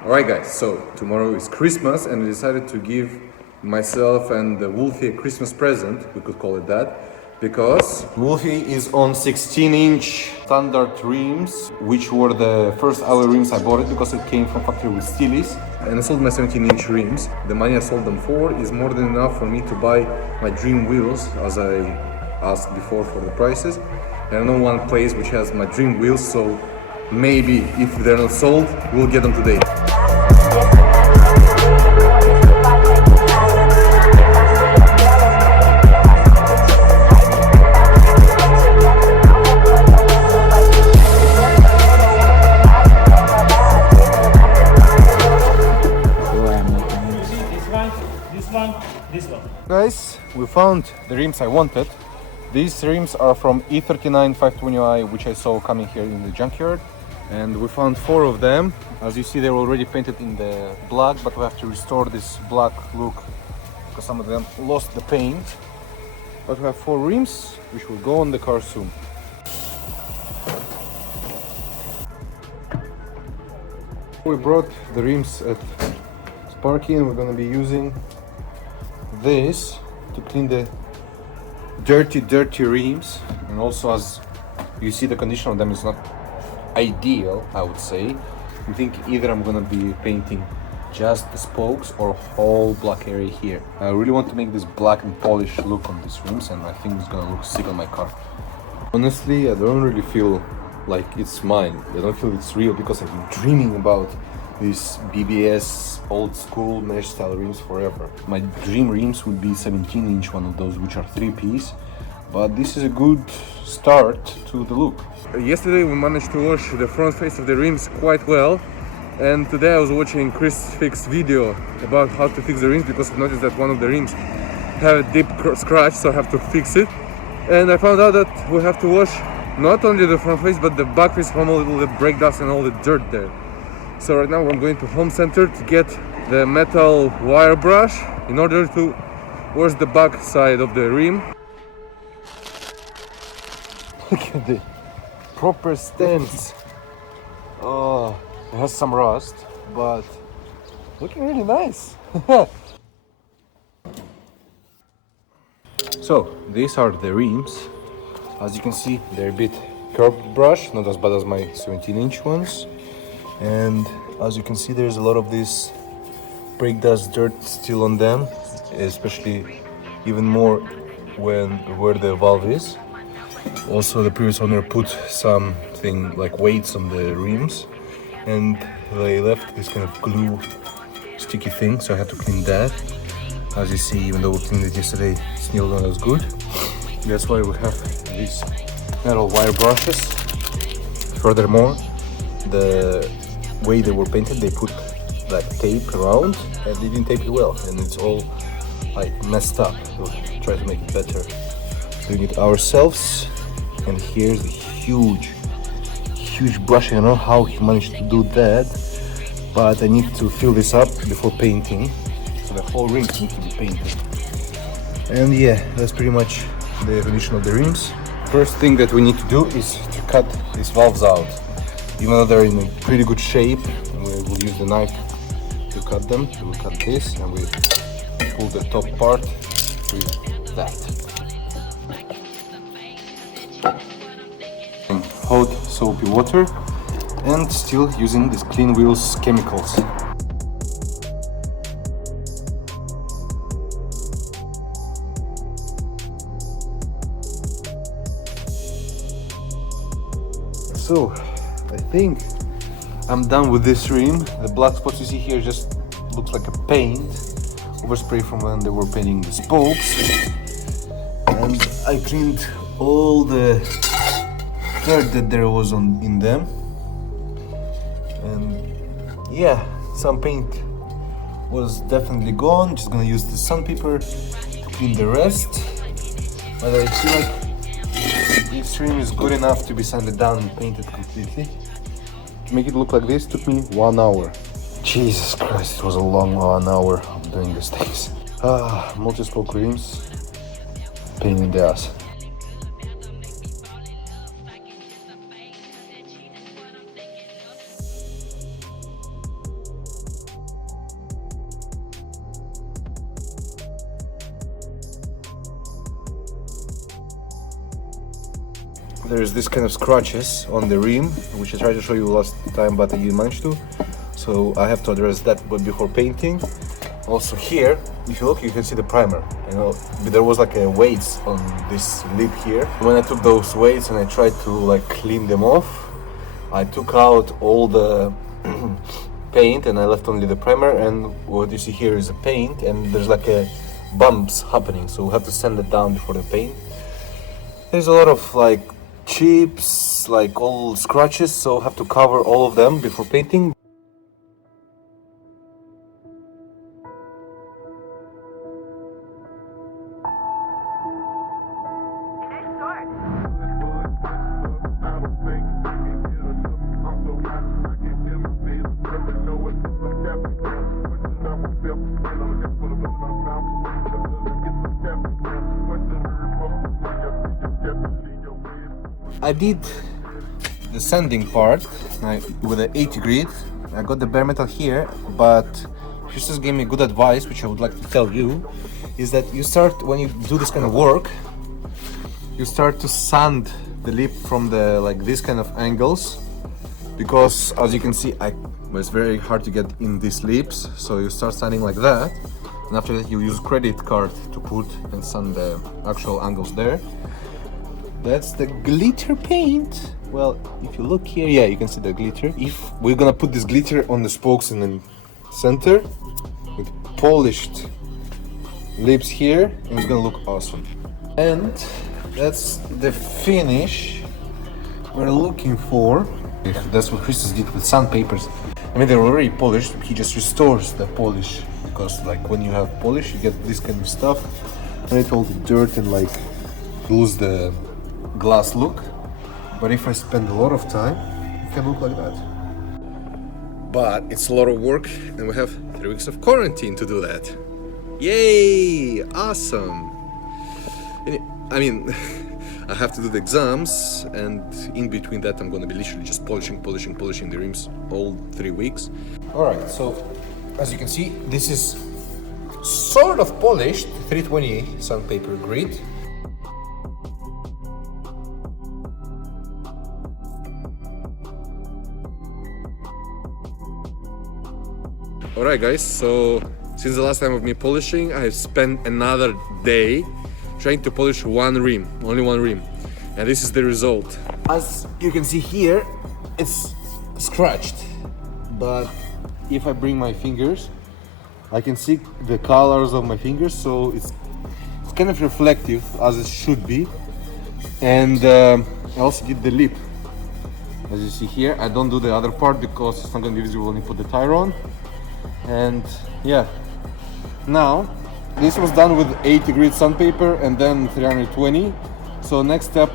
Alright guys, so tomorrow is Christmas and I decided to give myself and Wolfie a Christmas present, we could call it that, because Wolfie is on 16-inch standard rims, which were the first alloy rims I bought it because it came from factory with steelies. And I sold my 17-inch rims. The money I sold them for is more than enough for me to buy my dream wheels, as I asked before for the prices. And I know one place which has my dream wheels, so maybe if they're not sold, we'll get them today. This one. Guys, we found the rims I wanted. These rims are from E39 520i, which I saw coming here in the junkyard. And we found 4 of them. As you see, they're already painted in the black, but we have to restore this black look because some of them lost the paint. But we have 4 rims, which will go on the car soon. We brought the rims at Sparky and we're going to be using this to clean the dirty rims. And also, as you see, the condition of them is not ideal, I would say. I think either I'm gonna be painting just the spokes or whole black area here. I really want to make this black and polished look on these rims, and I think it's gonna look sick on my car. Honestly, I don't really feel like it's mine. I don't feel it's real because I've been dreaming about these BBS old school mesh style rims forever. My dream rims would be 17-inch one of those, which are 3-piece, but this is a good start to the look. Yesterday we managed to wash the front face of the rims quite well, and today I was watching Chris Fix video about how to fix the rims because I noticed that one of the rims have a deep scratch, so I have to fix it. And I found out that we have to wash not only the front face but the back face from all the brake dust and all the dirt there. So right now I'm going to home center to get the metal wire brush in order to wash the back side of the rim. Look at the proper stance. Oh, it has some rust, but looking really nice. So these are the rims. As you can see, they're a bit curved brush, not as bad as my 17-inch ones. And as you can see, there's a lot of this brake dust dirt still on them, especially even more where the valve is. Also, the previous owner put something like weights on the rims and they left this kind of glue sticky thing, so I had to clean that. As you see, even though we cleaned it yesterday, it's still not as good. That's why we have these metal wire brushes. Furthermore, the way they were painted, they put like tape around and they didn't tape it well, and it's all like messed up. We'll try to make it better doing it ourselves. And here's the huge brush. I don't know how he managed to do that, but I need to fill this up before painting, so the whole rims need to be painted. And yeah, that's pretty much the condition of the rims. First thing that we need to do is to cut these valves out. Even though they're in a pretty good shape, we will use the knife to cut them. We will cut this and we pull the top part with that. Hot soapy water and still using this Clean Wheels chemicals. So I think I'm done with this rim. The black spots you see here just looks like a paint overspray from when they were painting the spokes. And I cleaned all the dirt that there was in them. And yeah, some paint was definitely gone. Just gonna use the sandpaper to clean the rest. But I feel like this rim is good enough to be sanded down and painted completely. To make it look like this took me 1 hour. Jesus Christ, it was a long 1 hour of doing these things. Multi-spoke rims, pain in the ass. there's this kind of scratches on the rim, which I tried to show you last time, but I didn't manage to. So I have to address that before painting. Also here, if you look, you can see the primer. You know, there was like a weights on this lip here. When I took those weights and I tried to like clean them off, I took out all the paint and I left only the primer, and what you see here is a paint, and there's like a bumps happening, so we have to sand it down before the paint. There's a lot of like chips, like all scratches, so have to cover all of them before painting. I did the sanding part with an 80 grit. I got the bare metal here, but Christos gave me good advice, which I would like to tell you, is that you start, when you do this kind of work, you start to sand the lip from the like this kind of angles, because as you can see, it's very hard to get in these lips, so you start sanding like that, and after that you use credit card to put and sand the actual angles there. That's the glitter paint. Well, if you look here, yeah, you can see the glitter. If we're gonna put this glitter on the spokes in the center with polished lips here, and it's gonna look awesome. And that's the finish we're looking for. That's what Christos did with sandpapers. I mean, they're already polished. He just restores the polish, because like when you have polish, you get this kind of stuff, and it all the dirt and like lose the glass look. But if I spend a lot of time, it can look like that. But it's a lot of work, and we have 3 weeks of quarantine to do that. Yay! Awesome! I mean, I have to do the exams, and in between that I'm gonna be literally just polishing the rims all 3 weeks. Alright, so as you can see, this is sort of polished 320 sandpaper grit. Alright guys, so since the last time of me polishing, I have spent another day trying to polish one rim, only one rim. And this is the result. As you can see here, it's scratched. But if I bring my fingers, I can see the colors of my fingers, so it's kind of reflective, as it should be. And I also did the lip. As you see here, I don't do the other part because it's not going to be visible when you put the tire on. And yeah, now this was done with 80 grit sandpaper and then 320. So next step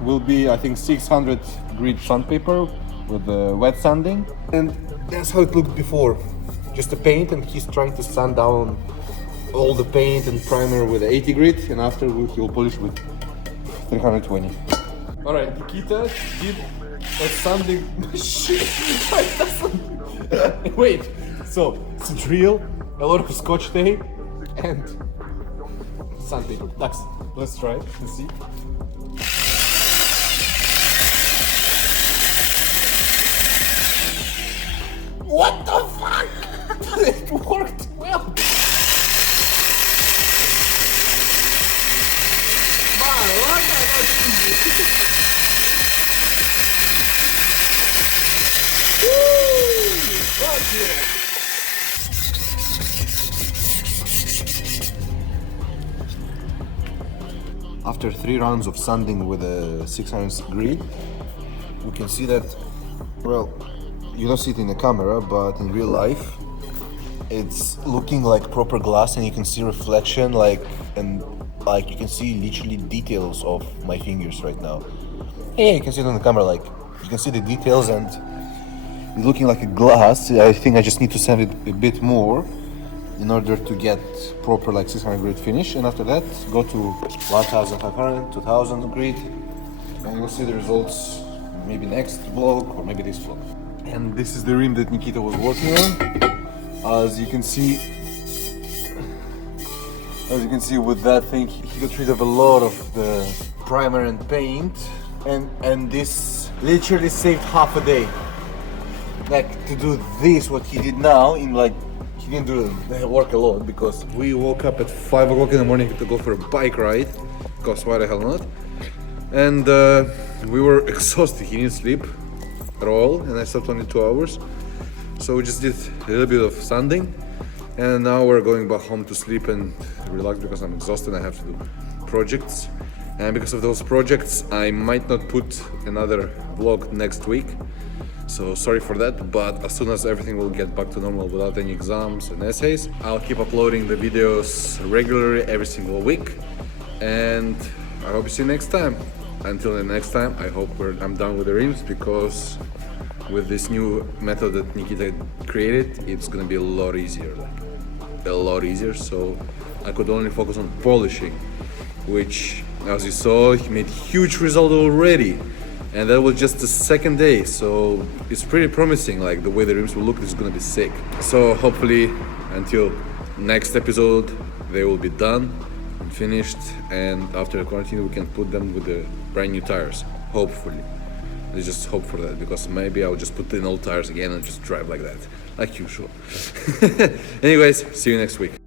will be, I think, 600 grit sandpaper with the wet sanding. And that's how it looked before, just the paint, and he's trying to sand down all the paint and primer with 80 grit, and after he'll polish with 320. All right, Nikita did a sanding machine. Wait. So, it's a drill, a lot of scotch tape, and sandpaper. Let's try it and see. What the fuck? It worked well. After 3 rounds of sanding with a 600 grit, we can see that, well, you don't see it in the camera, but in real life, it's looking like proper glass, and you can see reflection, like you can see literally details of my fingers right now. Yeah, you can see it on the camera, like you can see the details, and it's looking like a glass. I think I just need to sand it a bit more in order to get proper like 600 grit finish, and after that go to 1500, 2000 grit, and you'll see the results maybe next vlog or maybe this vlog. And this is the rim that Nikita was working on. As you can see with that thing, he got rid of a lot of the primer and paint, and this literally saved half a day. Like to do this, what he did now in like, he didn't do the work a lot because we woke up at 5 o'clock in the morning to go for a bike ride, because why the hell not? And we were exhausted. He didn't sleep at all, and I slept only 2 hours. So we just did a little bit of sanding, and now we're going back home to sleep and relax because I'm exhausted. I have to do projects, and because of those projects I might not put another vlog next week, so sorry for that. But as soon as everything will get back to normal without any exams and essays, I'll keep uploading the videos regularly every single week, and I hope you see you next time. Until the next time, I hope I'm done with the rims, because with this new method that Nikita created, it's gonna be a lot easier, like a lot easier. So I could only focus on polishing, which, as you saw, he made huge result already, and that was just the second day. So it's pretty promising. Like the way the rims will look is gonna be sick. So hopefully, until next episode, they will be done and finished, and after the quarantine, we can put them with the brand new tires. Hopefully. Let's just hope for that, because maybe I'll just put in old tires again and just drive like that, like usual. Anyways, see you next week.